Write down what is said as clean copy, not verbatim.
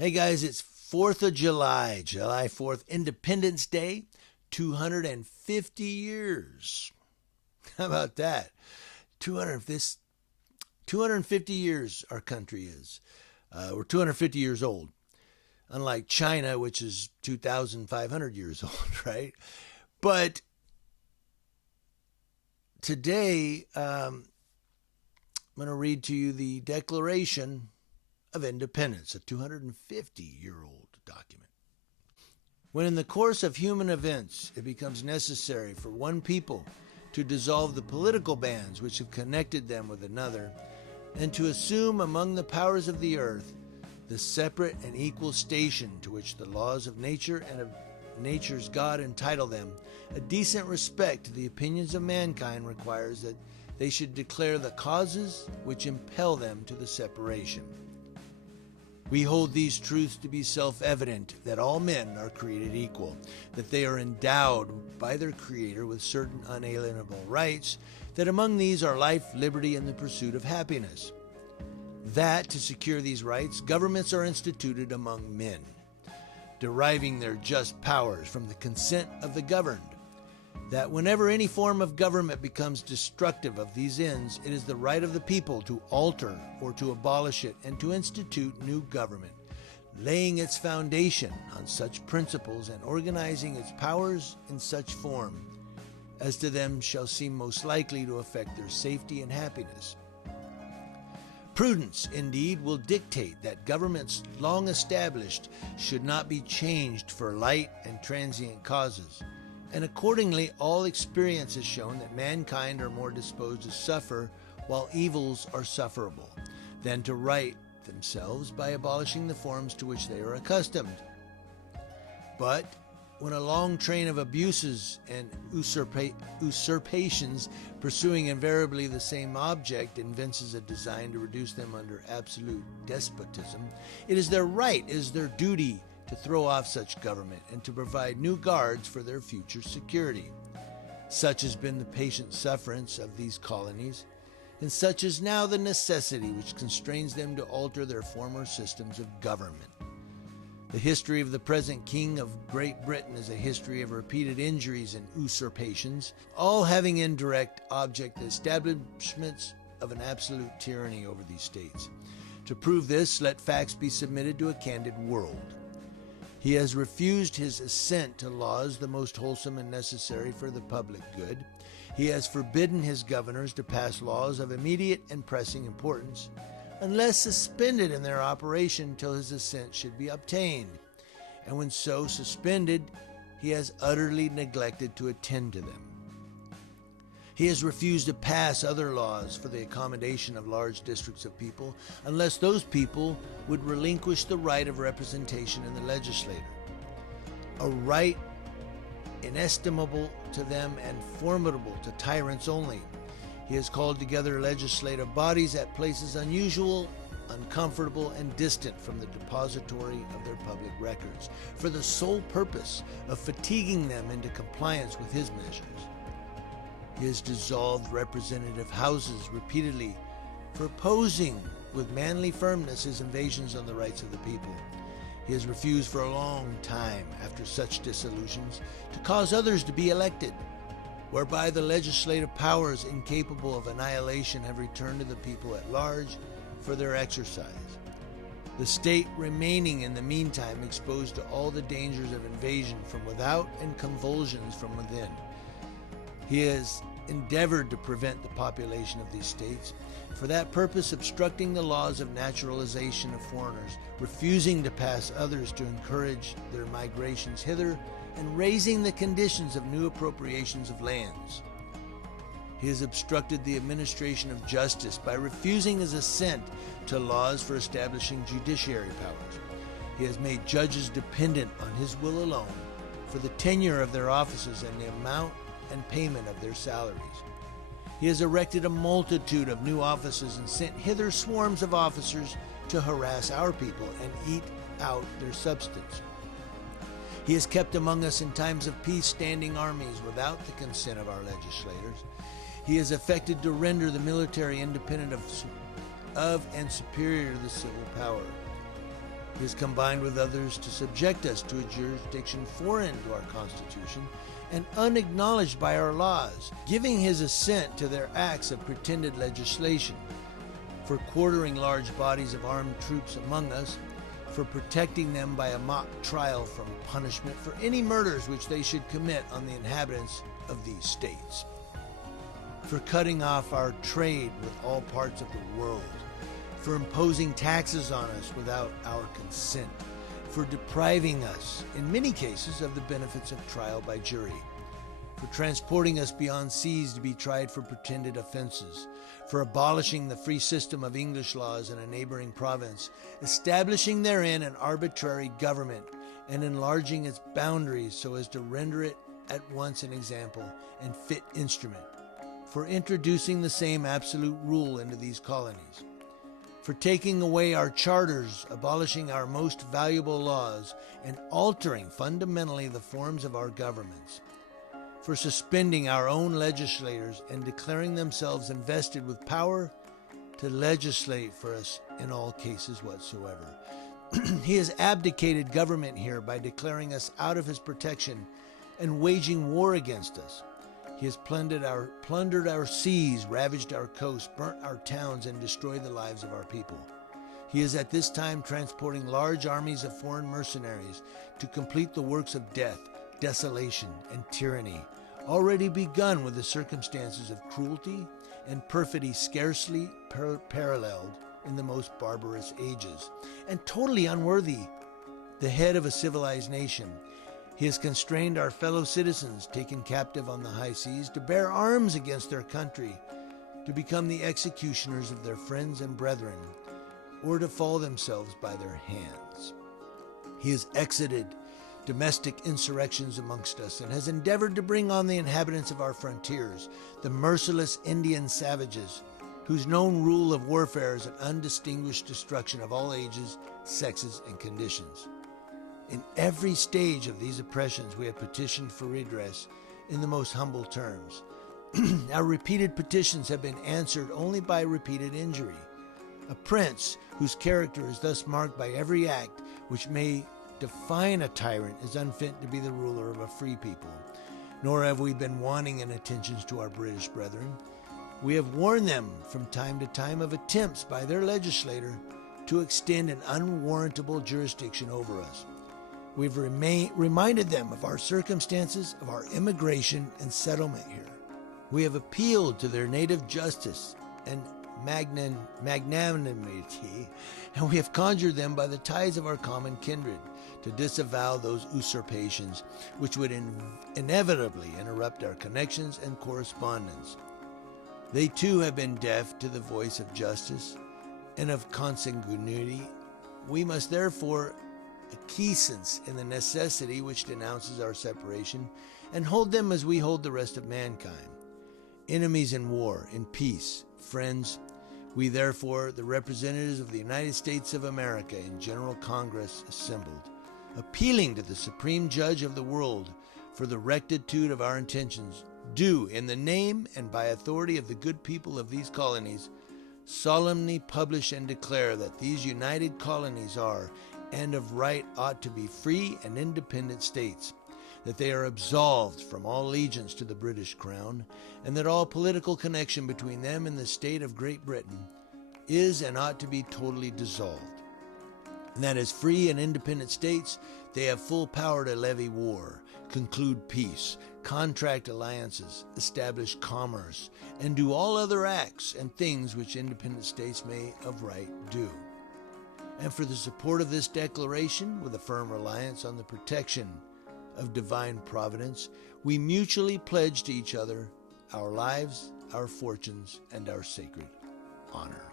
Hey guys, it's 4th of July, July 4th, Independence Day, 250 years. How about that? 250 years our country is. We're 250 years old, unlike China, which is 2,500 years old, right? But today, I'm going to read to you the Declaration of Independence, a 250-year-old document. When in the course of human events it becomes necessary for one people to dissolve the political bands which have connected them with another, and to assume among the powers of the earth the separate and equal station to which the laws of nature and of nature's God entitle them, a decent respect to the opinions of mankind requires that they should declare the causes which impel them to the separation. We hold these truths to be self-evident, that all men are created equal, that they are endowed by their Creator with certain unalienable rights, that among these are life, liberty, and the pursuit of happiness. That, to secure these rights, governments are instituted among men, deriving their just powers from the consent of the governed. That whenever any form of government becomes destructive of these ends, it is the right of the people to alter or to abolish it and to institute new government, laying its foundation on such principles and organizing its powers in such form as to them shall seem most likely to affect their safety and happiness. Prudence, indeed, will dictate that governments long established should not be changed for light and transient causes. And accordingly, all experience has shown that mankind are more disposed to suffer while evils are sufferable than to right themselves by abolishing the forms to which they are accustomed. But when a long train of abuses and usurpations pursuing invariably the same object evinces a design to reduce them under absolute despotism, it is their right, it is their duty to throw off such government and to provide new guards for their future security. Such has been the patient sufferance of these colonies, and such is now the necessity which constrains them to alter their former systems of government. The history of the present King of Great Britain is a history of repeated injuries and usurpations, all having in direct object the establishments of an absolute tyranny over these states. To prove this, let facts be submitted to a candid world. He has refused his assent to laws the most wholesome and necessary for the public good. He has forbidden his governors to pass laws of immediate and pressing importance, unless suspended in their operation till his assent should be obtained. And when so suspended, he has utterly neglected to attend to them. He has refused to pass other laws for the accommodation of large districts of people, unless those people would relinquish the right of representation in the legislature, a right inestimable to them and formidable to tyrants only. He has called together legislative bodies at places unusual, uncomfortable, and distant from the depository of their public records, for the sole purpose of fatiguing them into compliance with his measures. He has dissolved representative houses repeatedly for opposing with manly firmness his invasions on the rights of the people. He has refused for a long time, after such dissolutions, to cause others to be elected, whereby the legislative powers incapable of annihilation have returned to the people at large for their exercise, the state remaining in the meantime exposed to all the dangers of invasion from without and convulsions from within. He has endeavored to prevent the population of these states, for that purpose obstructing the laws of naturalization of foreigners, refusing to pass others to encourage their migrations hither, and raising the conditions of new appropriations of lands. He has obstructed the administration of justice by refusing his assent to laws for establishing judiciary powers. He has made judges dependent on his will alone for the tenure of their offices and the amount and payment of their salaries. He has erected a multitude of new offices and sent hither swarms of officers to harass our people and eat out their substance. He has kept among us in times of peace standing armies without the consent of our legislators. He has effected to render the military independent of and superior to the civil power. He has combined with others to subject us to a jurisdiction foreign to our Constitution and unacknowledged by our laws, giving his assent to their acts of pretended legislation, for quartering large bodies of armed troops among us, for protecting them by a mock trial from punishment for any murders which they should commit on the inhabitants of these states, for cutting off our trade with all parts of the world, for imposing taxes on us without our consent, for depriving us, in many cases, of the benefits of trial by jury, for transporting us beyond seas to be tried for pretended offenses, for abolishing the free system of English laws in a neighboring province, establishing therein an arbitrary government, and enlarging its boundaries so as to render it at once an example and fit instrument, for introducing the same absolute rule into these colonies, for taking away our charters, abolishing our most valuable laws, and altering fundamentally the forms of our governments, for suspending our own legislators and declaring themselves invested with power to legislate for us in all cases whatsoever. He has abdicated government here by declaring us out of his protection and waging war against us. He has plundered our seas, ravaged our coasts, burnt our towns, and destroyed the lives of our people. He is at this time transporting large armies of foreign mercenaries to complete the works of death, desolation, and tyranny, already begun with the circumstances of cruelty and perfidy scarcely paralleled in the most barbarous ages, and totally unworthy the head of a civilized nation. He has constrained our fellow citizens, taken captive on the high seas, to bear arms against their country, to become the executioners of their friends and brethren, or to fall themselves by their hands. He has exited domestic insurrections amongst us and has endeavored to bring on the inhabitants of our frontiers, the merciless Indian savages, whose known rule of warfare is an undistinguished destruction of all ages, sexes, and conditions. In every stage of these oppressions, we have petitioned for redress in the most humble terms. Our repeated petitions have been answered only by repeated injury. A prince whose character is thus marked by every act which may define a tyrant is unfit to be the ruler of a free people. Nor have we been wanting in attentions to our British brethren. We have warned them from time to time of attempts by their legislator to extend an unwarrantable jurisdiction over us. We've reminded them of our circumstances, of our immigration and settlement here. We have appealed to their native justice and magnanimity, and we have conjured them by the ties of our common kindred to disavow those usurpations which would inevitably interrupt our connections and correspondence. They too have been deaf to the voice of justice and of consanguinity. We must therefore acquiescence in the necessity which denounces our separation, and hold them as we hold the rest of mankind. Enemies in war, in peace, friends, we therefore, the representatives of the United States of America in General Congress assembled, appealing to the Supreme Judge of the world for the rectitude of our intentions, do, in the name and by authority of the good people of these colonies, solemnly publish and declare that these united colonies are, and of right ought to be free and independent states, that they are absolved from all allegiance to the British Crown, and that all political connection between them and the state of Great Britain is and ought to be totally dissolved, and that as free and independent states they have full power to levy war, conclude peace, contract alliances, establish commerce, and do all other acts and things which independent states may of right do. And for the support of this declaration, with a firm reliance on the protection of divine providence, we mutually pledge to each other our lives, our fortunes, and our sacred honor.